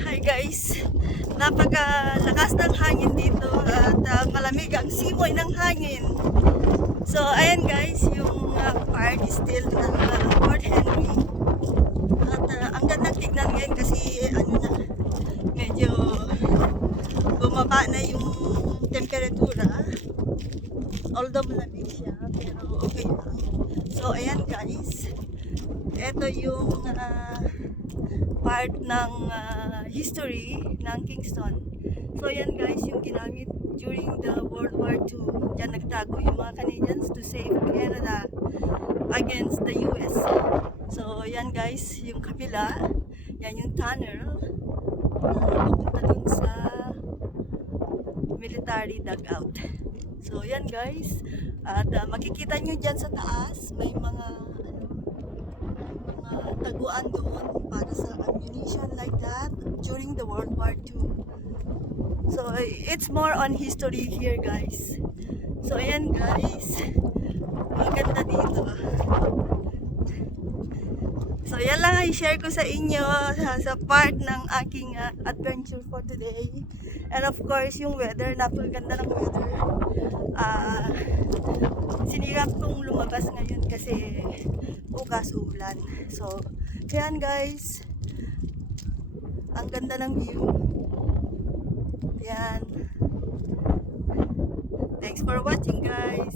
Hi guys, napakalakas ng hangin dito at malamig ang simoy ng hangin. So ayan guys, yung part is still ng Fort Henry. At ang gandang tignan ngayon kasi medyo bumaba na yung temperatura. Although malamig siya, pero okay lang. So ayan guys, ito yung part ng history ng Kingston. So yan guys, yung ginamit during the World War II. Diyan nagtago yung mga Canadians to save Canada against the US. So yan guys, yung kabila, yan yung tunnel papunta dun sa military dugout. So yan guys, at makikita nyo dyan sa taas, may mga taguan doon para sa ammunition like that during the World War II. So it's more on history here guys. So ayan guys, ang ganda dito. So yan lang ang i-share ko sa inyo sa part ng aking adventure for today. And of course yung weather, napakaganda ng weather. Sinirap kong lumabas ngayon kasi bukas uulan. So yan guys, ang ganda ng view. Yan. Thanks for watching guys.